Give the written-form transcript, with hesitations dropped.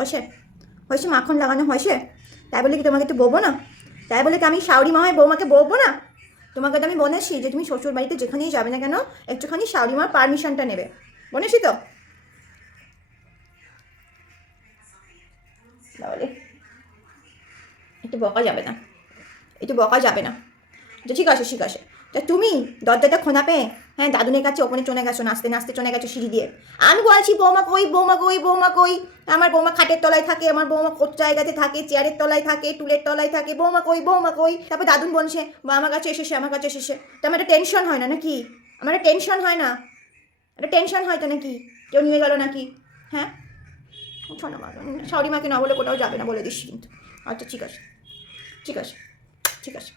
হয়েছে হয়েছে, মাখন লাগানো হয়েছে, তাই বলে কি তোমাকে একটু বলবো না? তাই বলে কি আমি শাওরি মা হয় বৌমাকে বলবো না? তোমাকে তো আমি বলেছি যে তুমি শ্বশুর বাড়িতে যেখানেই যাবে না কেন একটুখানি শাওরি মার পারমিশনটা নেবে, বলেছি তো? তাহলে একটু বকা যাবে না, একটু বকা যাবে না। আচ্ছা ঠিক আছে ঠিক আছে, তা তুমি দরজাটা খোলা পেয়ে হ্যাঁ দাদুনের কাছে ওপরে চলে গেছো, নাচতে নাচতে চলে গেছো সিঁড়ি দিয়ে। আমি বলছি বৌমা কই বৌমা কই বৌমা কই, আমার বৌমা খাটের তলায় থাকে, আমার বৌমা কোট জায়গাতে থাকে, চেয়ারের তলায় থাকে, টুলের তলায় থাকে, বৌমা কই বৌমা কই। তারপর দাদুন বলছে আমার কাছে এসেছে আমার কাছে এসেছে। তো আমার একটা টেনশন হয় না নাকি? আমার একটা টেনশন হয় না? একটা টেনশন হয় তো নাকি কেউ নিয়ে গেল নাকি? হ্যাঁ শোনো মা, শাওরি মাকে না বলে কোথাও যাবে না বলে দিচ্ছি কিন্তু। আচ্ছা ঠিক আছে ঠিক আছে ঠিক আছে।